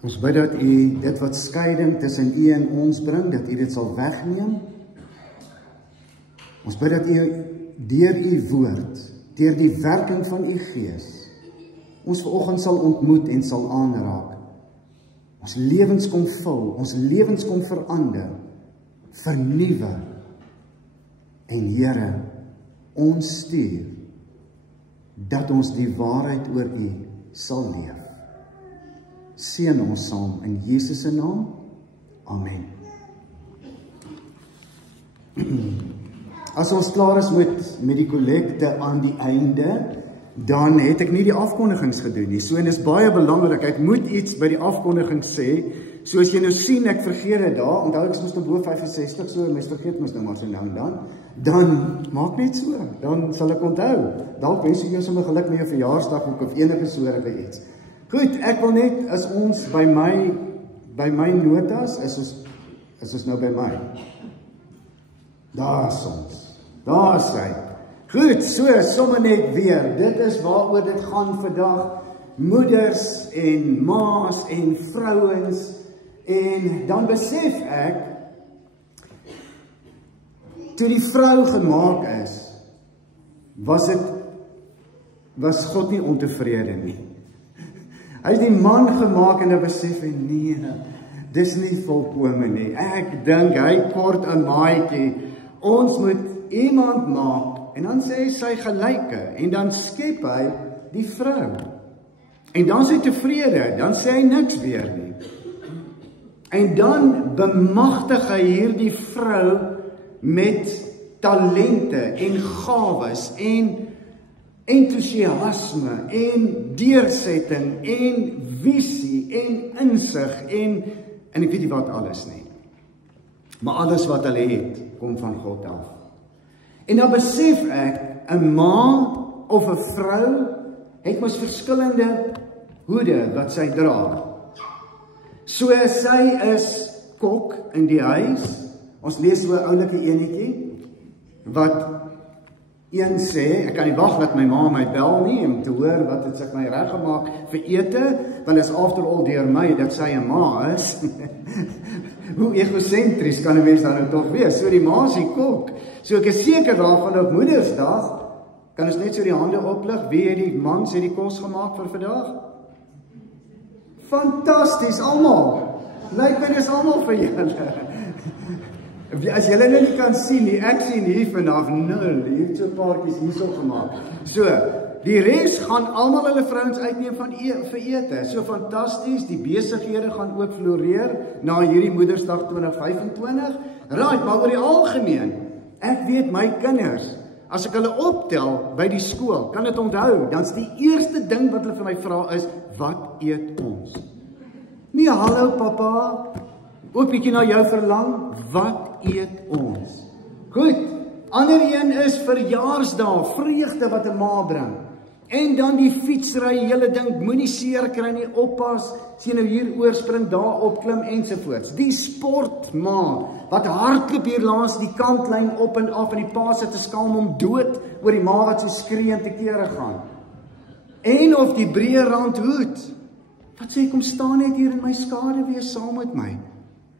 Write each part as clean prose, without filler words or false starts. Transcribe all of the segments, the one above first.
Ons bid dat U dit wat skeiding tussen U en ons bring, dat U dit sal wegneem. Ons bid dat U deur U woord, deur die werking van U Gees, ons vanoggend sal ontmoet en sal aanraak. Ons lewens kom vul, ons lewens kom verander, vernuwe. En Here, ons stuur, dat ons die waarheid oor U sal leef. Seën ons saam in Jesus se naam. Amen. As ons klaar is met die kollekte aan die einde, dan het ek nie die afkondigings gedoen nie. So en is baie belangrik, ek moet iets by die afkondiging sê. So as jy nou sien, ek vergeet dit daar, onthou ek is mos nou bo 65, so mens vergeet mos nou maar so nou en dan maak net so, dan sal ek onthou. Dalk wens ek jou sommer geluk met jou verjaarsdag of enige soortige iets. Goed, ek wil net, as ons by my notas, is ons nou by my. Daar is ons, daar is hy. Goed, so, sommer net weer, dit is waaroor dit gaan vandag, moeders en ma's en vrouens, en dan besef ek, toe die vrou gemaak is, was God nie ontevrede nie. Hy het die man gemaak en hy besef, nee, dis nie volkome nie. Ek dink, hy kort aan maatjie, ons moet iemand maak, en dan sê hy sy gelyke, en dan skep hy die vrou. En dan is hy tevrede, dan sê hy niks weer nie. En dan bemagtig hy hierdie vrou met talente en gawes en entoesiasme en deursetting en visie en insig en ek weet nie wat alles nie. Maar alles wat hulle het, kom van God af. En dan besef ek, 'n ma of 'n vrou het mos verskillende hoede wat sy dra. So sy is kok in die huis. Ons lees so 'n oulike enetjie wat een sê, ek kan nie wag dat my ma my bel nie om te hoor wat het sy my reggemaak vir ete, want is after all deur my dat sy 'n ma is. Hoe egosentries kan 'n mens dan nou tog wees? So die ma is die kok. So ek is seker daarvan op Moedersdag kan ons net so die hande oplig. Wie het die mans het die kos gemaak vir vandag? Fantasties, almal. Lyk my dis almal vir julle. As julle nou nie kan sien nie, ek sien hier vanaf 0, hier het so paartjies hierso gemaak. So, die res gaan almal hulle vrouens uitneem vir ete. So fantasties, die besighede gaan ook floreer na hierdie Moedersdag 2025. Right, maar oor die algemeen, ek weet my kinders, as ek hulle optel by die skool, kan dit onthou, dan is die eerste ding wat hulle vir my vra is, wat eet ons? Nee, hallo papa, ook bietjie na jou verlang, wat eet ons? Goed, ander een is verjaarsdag, vreugde wat 'n ma bring. En dan die fietsry, hele ding, moenie seer kry nie, oppas, as jy nou hier oorspring, daar opklim ensovoorts. Die sportma, wat hardloop hier langs die kantlyn op en af, en die pa sit te skaam om dood oor die ma wat so skree en te kere gaan. En of die breë rand hoed, wat sê, kom staan net hier in my skade wees saam met my.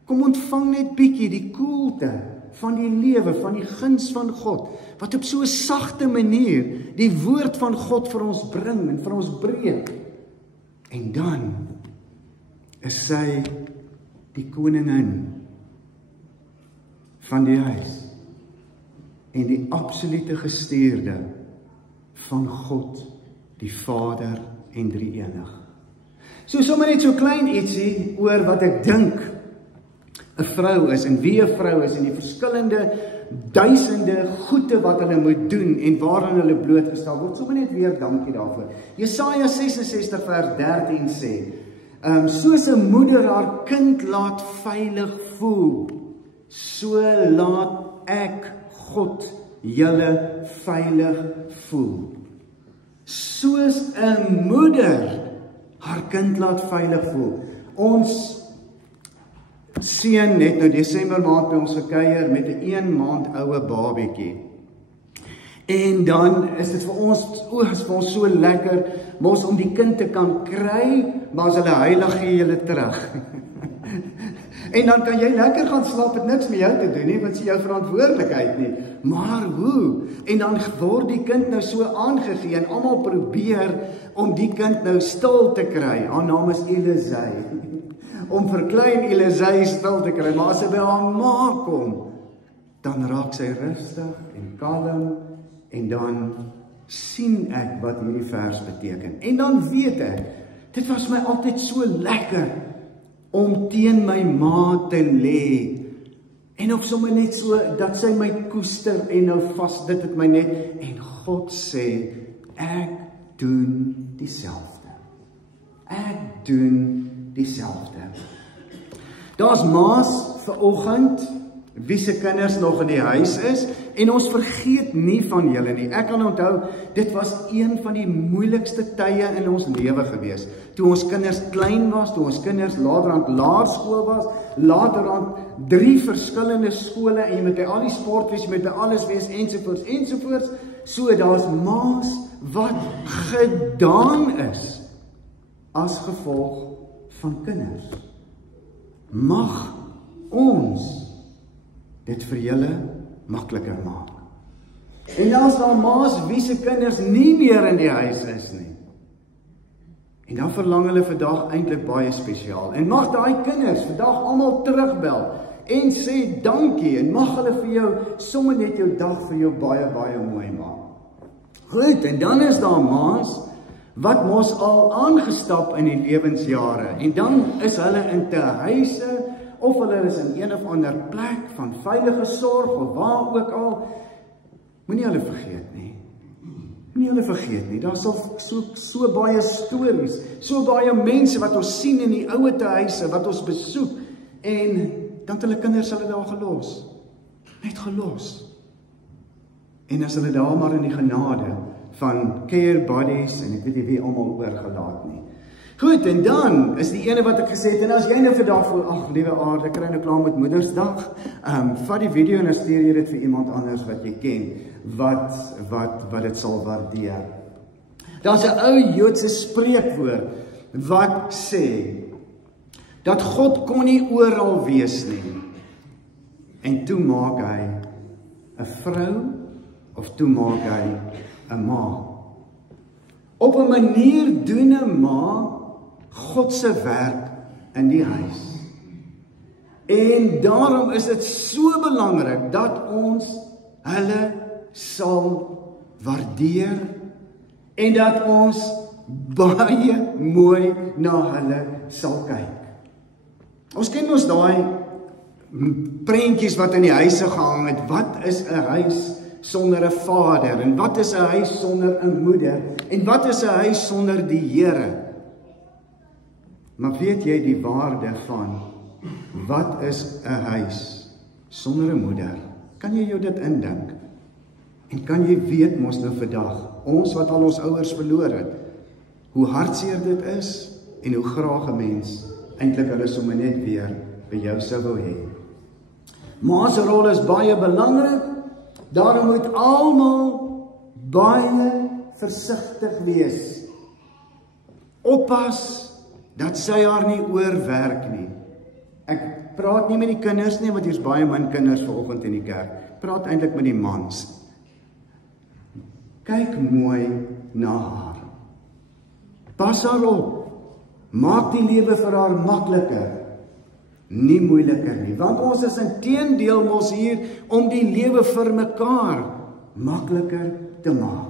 Kom ontvang net bietjie die koelte van die lewe, van die guns van God, wat op so 'n sagte manier die woord van God vir ons bring en vir ons breek. En dan is sy die koningin van die huis en die absolute gestuurde van God, die Vader en Drie-enig. So sommer net so klein ietsie oor wat ek dink 'n vrou is en wie 'n vrou is en die verskillende duisende goede wat hulle moet doen en waaraan hulle blootgestel word. Sommer net weer dankie daarvoor. Jesaja 66 vers 13 sê, soos 'n moeder haar kind laat veilig voel, so laat ek God julle veilig voel. Soos 'n moeder haar kind laat veilig voel. Ons seun het nou Desember maand by ons gekuier met 'n 1 maand oue babietjie. En dan is dit vir ons so lekker, mos om die kind te kan kry, maar as hulle heilig gee julle terug. En dan kan jy lekker gaan slaap, het niks met jou te doen nie, want dit is jou verantwoordelikheid nie. Maar hoe? En dan word die kind nou so aangegee, en almal probeer om die kind nou stil te kry. Haar naam is Elizei. Om vir klein Elizei stil te kry, maar as sy by haar ma kom, dan raak sy rustig en kalm, en dan sien ek wat hierdie vers beteken. En dan weet ek, dit was my altyd so lekker, om teen my ma te lê, en of sommer net so, dat sy my koester, en nou vast, dit het my net, en God sê, ek doen dieselfde. Ek doen dieselfde. Daar's ma's vanoggend, wie se kinders nog in die huis is, en ons vergeet nie van julle nie. Ek kan onthou, dit was een van die moeilikste tye in ons lewe gewees. Toe ons kinders klein was, toe ons kinders laterand laerskool was, laterand 3 verskillende skole, en jy moet by al die sport wees, jy moet by alles wees, ensovoorts, ensovoorts. So daar's ma's wat gedaan is, as gevolg van kinders. Mag ons dit vir julle makliker maak. En as daar ma's wie se kinders nie meer in die huis is nie. En dan verlang hulle vandag eintlik baie spesiaal. En mag daai kinders vandag almal terugbel en sê dankie, en mag hulle vir jou sommer net jou dag vir jou baie baie mooi maak. Goed, en dan is daar ma's wat mos al aangestap in die lewensjare, en dan is hulle in tehuise, of hulle is in een of ander plek van veilige sorg, of waar ook al. Moenie hulle vergeet nie. Moenie hulle vergeet nie. Daar is so baie stories, so baie mense wat ons sien in die ouer tehuise, wat ons besoek, en dan het hulle kinders hulle daar gelos. Net gelos. En as hulle daar maar in die genade van care bodies, en ek weet nie wie almal oorgelaat nie. Goed, en dan is die ene wat ek gesê het, en as jy nou vandag voel, ag, liewe aarde, ek kry nou klaar met Moedersdag, vat die video en dan stuur jy dit vir iemand anders wat jy ken, wat dit sal waardeer. Daar's 'n ou Joodse spreekwoord, wat sê, dat God kon nie oral wees nie, en toe maak hy 'n vrou, of toe maak hy 'n ma. Op 'n manier doen 'n ma God se werk in die huis. En daarom is dit so belangrik dat ons hulle sal waardeer en dat ons baie mooi na hulle sal kyk. Ons ken mos daai prentjies wat in die huise gehang het. Wat is 'n huis sonder 'n vader? En wat is 'n huis sonder 'n moeder? En wat is 'n huis sonder die Here? Maar weet jy die waarde van wat is 'n huis sonder 'n moeder? Kan jy jou dit indink? En kan jy weet mos nou vandag, ons wat al ons ouers verloor het, hoe hartseer dit is en hoe graag 'n mens eintlik hulle sommer net weer by jou sou wil hê. Ma se rol is baie belangrik. Daarom moet almal baie versigtig wees. Oppas dat sy haar nie oorwerk nie. Ek praat nie met die kinders nie, want hier's baie min kinders vanoggend in die kerk. Ek praat eintlik met die mans. Kyk mooi na haar. Pas haar op. Maak die lewe vir haar makliker, nie moeiliker nie. Want ons is inteendeel mos hier om die lewe vir mekaar makliker te maak.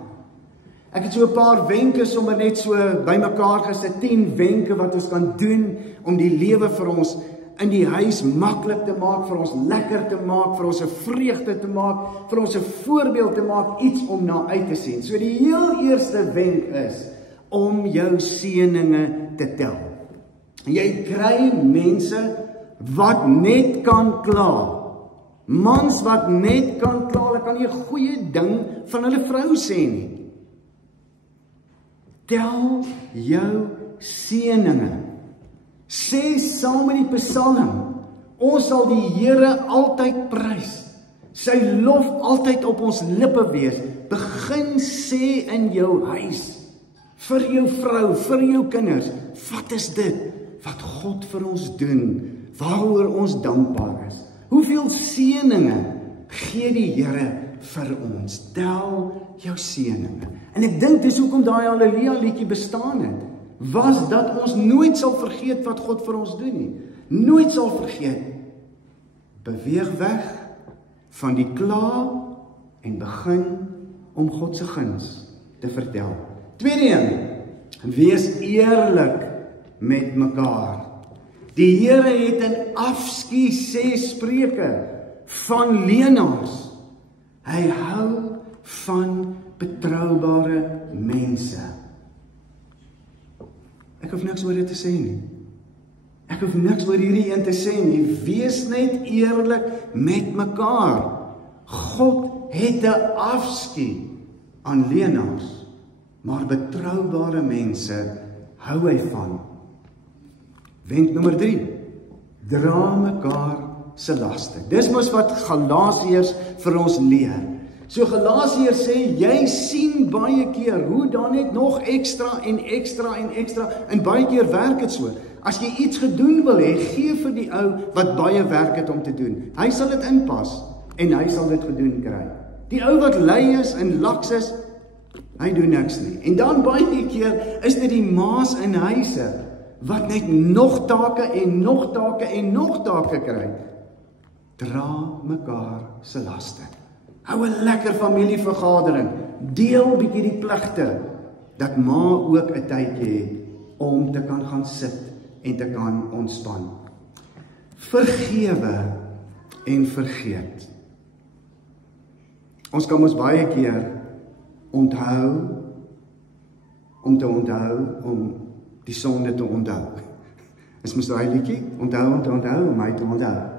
Ek het so 'n paar wenke sommer net so bymekaar gesit, 10 wenke wat ons kan doen om die lewe vir ons in die huis maklik te maak, vir ons lekker te maak, vir ons 'n vreugde te maak, vir ons 'n voorbeeld te maak, iets om na uit te sien. So die heel eerste wenk is om jou seëninge te tel. Jy kry mense wat net kan kla. Mans wat net kan kla, hulle kan nie 'n goeie ding van hulle vrou sê nie. Tel jou seëninge. Sê saam met die Psalm, ons sal die Here altyd prys. Sy lof altyd op ons lippe wees. begin sê in jou huis, vir jou vrou, vir jou kinders, wat is dit wat God vir ons doen, waaroor ons dankbaar is? Hoeveel seëninge gee die Here vir ons? Tel jou seëninge. En ek dink dis hoekom daai Halleluja liedjie bestaan het, was dat ons nooit sal vergeet wat God vir ons doen nie. Nooit sal vergeet. Beweeg weg van die kla en begin om God se guns te vertel. Tweede een, wees eerlik met mekaar. Die Here het in afskuw sê Spreuke van leenaars. Hy hou van betroubare mense. Ek hoef niks oor dit te sê nie. Ek hoef niks oor hierdie een te sê nie. Wees net eerlik met mekaar. God het 'n afskuw aan leenaars, maar betroubare mense hou hy van. Wenk nommer 3. Dra mekaar se laste. Dis mos wat Galasiërs vir ons leer. So Galasiërs sê, jy sien baie keer hoe dan net nog ekstra en ekstra en ekstra, en baie keer werk dit so. As jy iets gedoen wil hê, gee vir die ou wat baie werk het om te doen. Hy sal dit inpas en hy sal dit gedoen kry. Die ou wat lui is en laks is, hy doen niks nie. En dan baie keer is dit die ma's in huise wat net nog take en nog take en nog take kry. Dra mekaar se laste. Hou 'n lekker familievergadering. Deel bietjie die pligte, dat ma ook 'n tydjie het om te kan gaan sit en te kan ontspan. Vergewe en vergeet. Ons kan ons baie keer onthou om die sonde te onthou. Is mos daai liedjie? Onthou om te onthou, om my te onthou.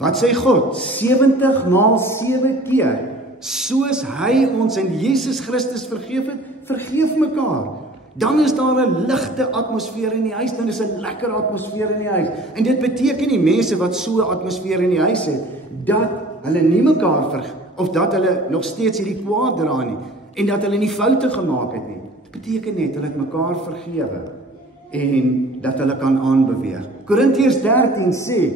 Wat sê God? 70 maal 7 keer. Soos hy ons in Jesus Christus vergeef het, vergeef mekaar. Dan is daar 'n ligte atmosfeer in die huis, dan is 'n lekker atmosfeer in die huis. En dit beteken nie mense wat so 'n atmosfeer in die huis het, dat hulle nie mekaar vergeef, of dat hulle nog steeds hierdie kwaad dra nie, en dat hulle nie foute gemaak het nie. Dit beteken net, hulle het mekaar vergewe, en dat hulle kan aanbeweeg. Korintiërs 13 sê,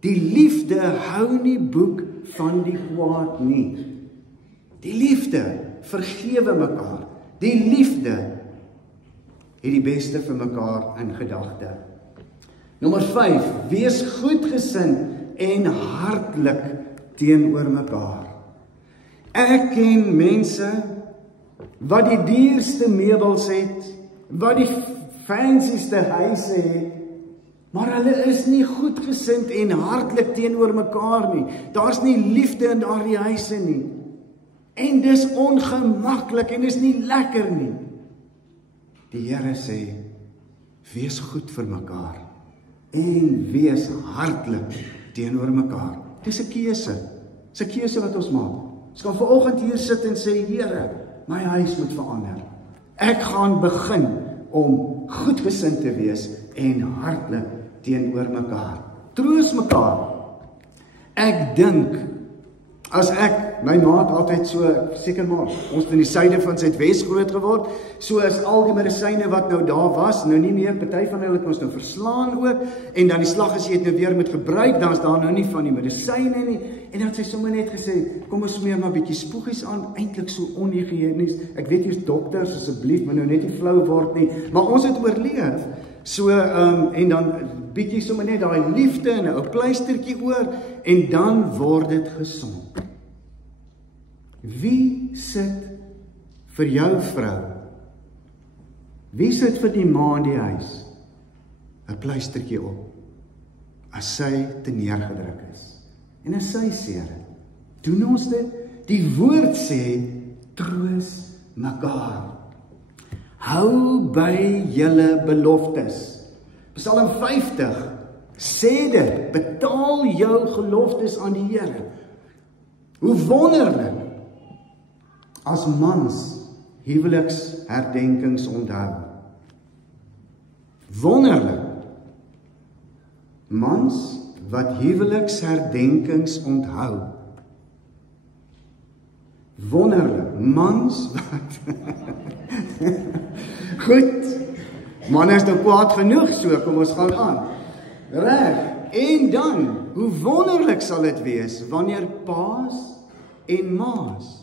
die liefde hou nie boek van die kwaad nie. Die liefde vergewe mekaar. Die liefde het die beste vir mekaar in gedagte. Nommer 5, wees goedgesind en hartlik teenoor mekaar. Ek ken mense wat die duurste meubels het, wat die fancyste huise het, maar hulle is nie goedgesind en hartlik teenoor mekaar nie. Daar's nie liefde in daardie huise nie. En dis ongemaklik en is nie lekker nie. Die Here sê, wees goed vir mekaar en wees hartlik teenoor mekaar. Dis 'n keuse. Dis 'n keuse wat ons maak. Ons kan vanoggend hier sit en sê, Here, my huis moet verander. Ek gaan begin om goedgesind te wees en hartlik teenoor mekaar. Troos mekaar. Ek dink, as my ma het altyd so, seker maar, ons het in die suide van Suidwes groot geword, so as al die medisyne wat nou daar was, nou nie meer, party van hulle het ons nou verslaan ook, en dan die slag as jy het nou weer met gebruik, dan is daar nou nie van die medisyne nie, en dan het sy sommer net gesê, kom ons smeer maar bietjie spoegies aan, eintlik so onhygiënies, ek weet hier's dokters, asseblief, maar nou net nie flou word nie, maar ons het oorleef, so, en dan bietjie sommer net daai liefde en 'n ou pleistertjie oor, en dan word dit gesond. Wie sit vir jou vrou? Wie sit vir die ma in die huis 'n pleistertjie op as sy te neergedruk is? En as sy seer, doen ons dit? Die woord sê, troos mekaar. Hou by julle beloftes. Psalm 50 sê dit, betaal jou geloftes aan die Here. Hoe wonderlik as mans huweliksherdenkings onthou. Wonderlik. Mans wat huweliksherdenkings onthou. Wonderlik, mans wat? Goed, man is nou kwaad genoeg, so kom ons gaan aan. Reg, en dan, hoe wonderlik sal dit wees, wanneer paas en maas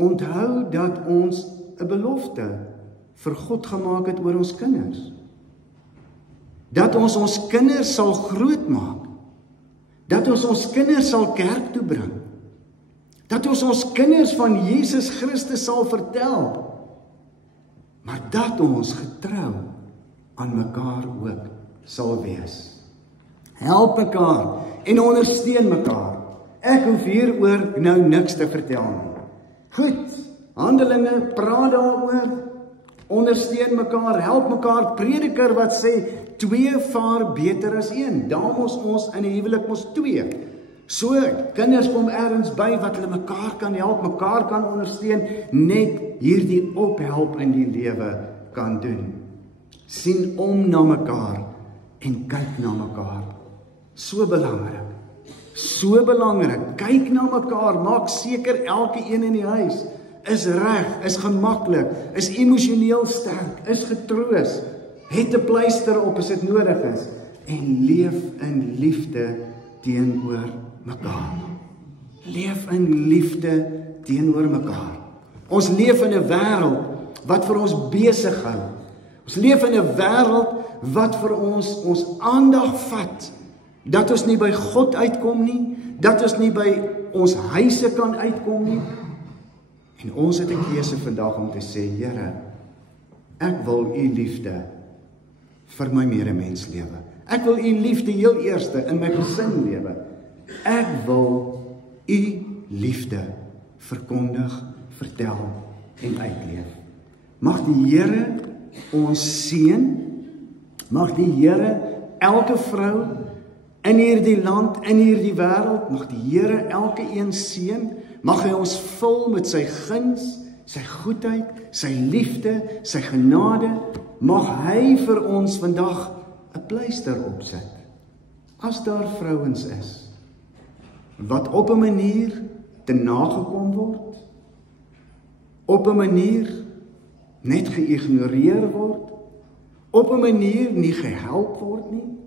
onthou dat ons 'n belofte vir God gemaak het oor ons kinders. Dat ons kinders sal grootmaak. Dat ons kinders sal kerk toe bring. Dat ons kinders van Jesus Christus sal vertel. Maar dat ons getrou aan mekaar ook sal wees. Help mekaar en ondersteun mekaar. Ek hoef hieroor nou niks te vertel nie. Goed, Handelinge, praat daaroor, ondersteun mekaar, help mekaar. Prediker wat sê, 2 vaar beter as 1. Daar mos ons in 'n huwelik mos 2. So, kinders kom ergens by wat hulle mekaar kan help, mekaar kan ondersteun, net hierdie ophelp in die lewe kan doen. Sien om na mekaar en kyk na mekaar. So belangrik. So belangrik. Kyk na mekaar, maak seker elke een in die huis is reg, is gemaklik, is emosioneel sterk, is getroos, het 'n pleister op as dit nodig is en leef in liefde teenoor mekaar. Leef in liefde teenoor mekaar. Ons leef in 'n wêreld wat vir ons besig hou. Ons leef in 'n wêreld wat vir ons aandag vat, dat ons nie by God uitkom nie, dat ons nie by ons huise kan uitkom nie. En ons het 'n keuse vandag om te sê, Here, ek wil u liefde vir my medemens lewe. Ek wil u liefde heel eerste in my gesin lewe. Ek wil u liefde verkondig, vertel en uitleef. Mag die Here ons seën, mag die Here elke vrou in hierdie land, in hierdie wêreld, mag die Here elke een seën, mag hy ons vul met sy guns, sy goedheid, sy liefde, sy genade, mag hy vir ons vandag 'n pleister opsit. As daar vrouens is wat op 'n manier te nagekom word, op 'n manier net geïgnoreer word, op 'n manier nie gehelp word nie,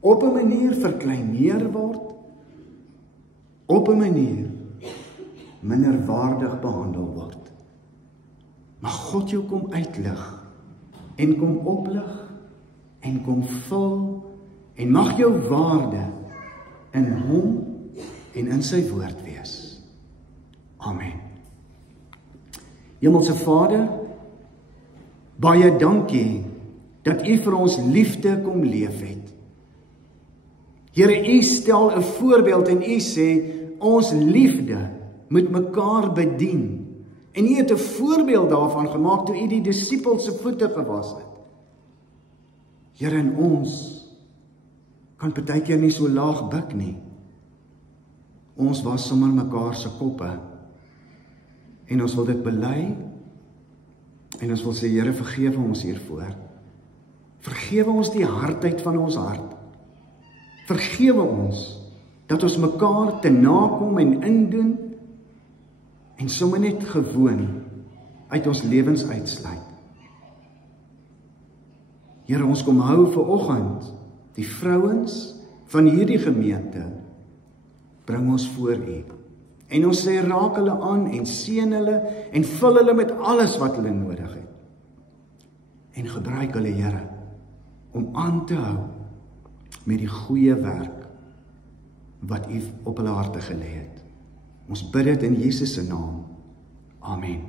op 'n manier verkleineer word, op 'n manier minderwaardig behandel word. Mag God jou kom uitlig en kom oplig en kom vul en mag jou waarde in hom en in sy woord wees. Amen. Hemelse Vader, baie dankie dat u vir ons liefde kom leef het. Here, u stel 'n voorbeeld en u sê ons liefde moet mekaar bedien. En u het 'n voorbeeld daarvan gemaak toe u die disippels se voete gewas het. Here, en ons kan partykeer nie so laag buig nie. Ons was sommer mekaar se koppe. En ons wil dit bely. En ons wil sê, Here, vergewe ons hiervoor. Vergewe ons die hardheid van ons hart. Vergewe ons dat ons mekaar te nakom en indoen en sommer net gewoon uit ons lewens uitsluit. Here, ons kom hou vir oggend die vrouens van hierdie gemeente, bring ons voor u. En ons sê, raak hulle aan en seën hulle en vul hulle met alles wat hulle nodig het. En gebruik hulle, Here, om aan te hou met die goeie werk wat u op hulle harte gelê het. Ons bid dit in Jesus se naam. Amen.